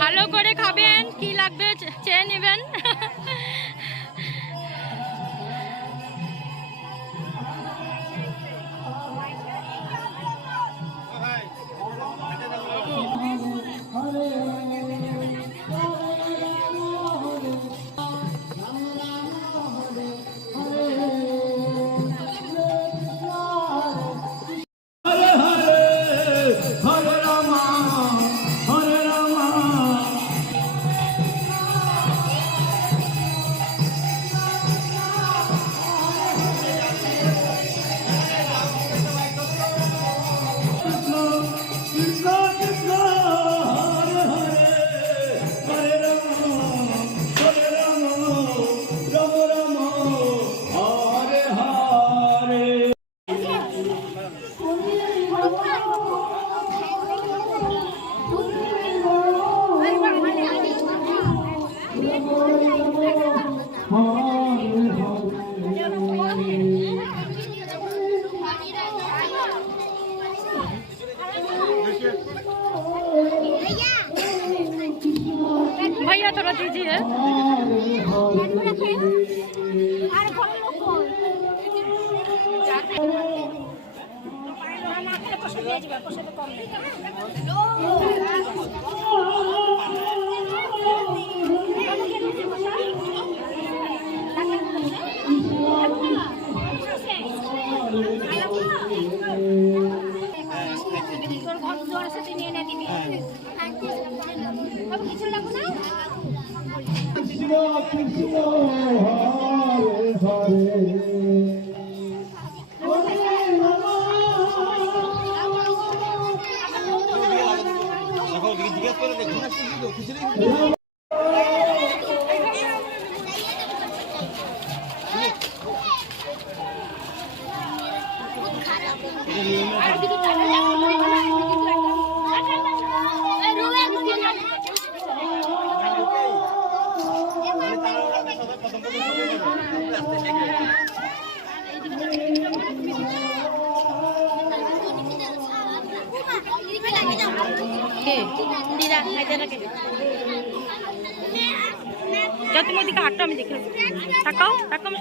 ভালো করে খাবেন, কি লাগবে চেয়ে নেবেন। भैया थोड़ा दीजिए। जब तुम ओदिके आटो में देखे ताकाओ ताकाओ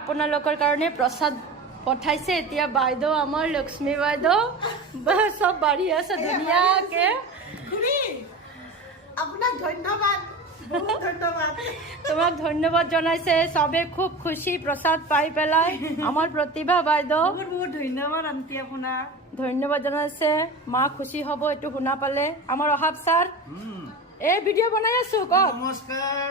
আপোনালোকৰ কাৰণে প্ৰসাদ পঠাইছে এতিয়া বাইদেউ আমাৰ লক্ষ্মী বাইদেউ সব বাঢ়ি আছে ধুনীয়াকে আপোনাক ধন্যবাদ ধন্যবাদ তোমাক ধন্যবাদ জনাইছে সবে খুব খুশি প্ৰসাদ পাই পেলাই আমাৰ প্ৰতিভা বাইদেউ বহুত ধন্যবাদ আন্টি আপোনাৰ ধন্যবাদ জনাইছে মা খুশি হ'ব এইটো শুনা পালে আমাৰ অহাব ছাৰ এই ভিডিঅ' বনাই আছো কওক নমস্কাৰ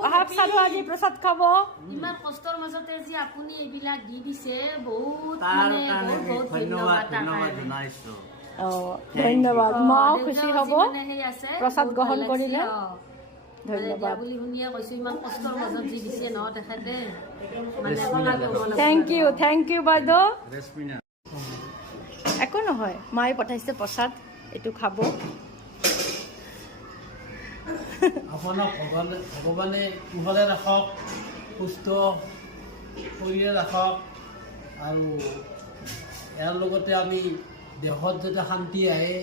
অহাব ছাৰো আজি প্ৰসাদ খাব ইমান কষ্টৰ মাজতে যে আপুনি এইবিলাক দি দিছে বহুত তাৰ মানে কাৰণে বহুত ধন্যবাদ ধন্যবাদ জনাইছো ধন্যবাদ মাও খুশি দেউতাও হ'ব যি মানে সেই আছে, প্ৰসাদ বহুত গ্ৰহণ ভাল কৰিলে লাগিছে, ধন্যবাদ বুলি শুনিয়ে কৈছো ইমান কষ্টৰ মাজত যি দিছে ন তেখেতে থেংক ইউ বাইদেউ ৰেচমিনা একো নহয় মায়ে পঠাইছে প্ৰসাদ এইটো খাব আপোনাক ভগৱানে কুশলে ৰাখক সুস্থ কৰিয়ে ৰাখক আৰু ইয়াৰ লগতে আমি দেশত যাতে শান্তি আহে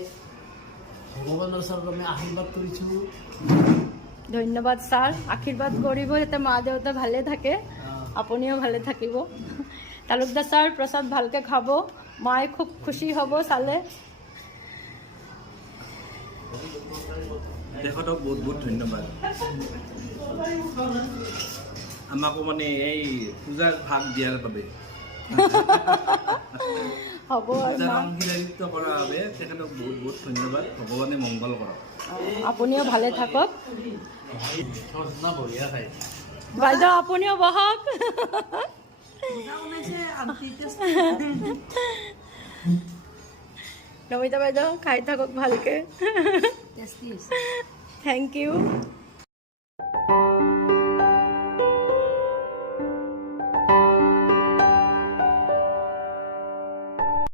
ভগৱানৰ ওচৰত আমি আশীৰ্বাদ কৰিছোঁ ধন্যবাদ ছাৰ আশীৰ্বাদ কৰিব যাতে মা দেউতা ভালে থাকে আপুনিও ভালে থাকিব তালুকদাৰ ছাৰ প্ৰসাদ ভালকৈ খাব মায়ে খুব খুশি হ'ব চালে তেখেতক বহুত বহুত ধন্যবাদ আমাকো মানে এই পূজাৰ ভাগ দিয়াৰ বাবে হ'ব আৰু পূজাৰ মা অংশীদাৰিত্ব কৰাৰ বাবে তেখেতক বহুত বহুত ধন্যবাদ ভগৱানে মংগল কৰক আপুনিও ভালে থাকক বঢ়িয়া খাই বাইদেউ আপুনিও বহক বনাইছে আন্টি নমিতা বাইদেউ খাই থাকক ভালকৈ থেংক ইউ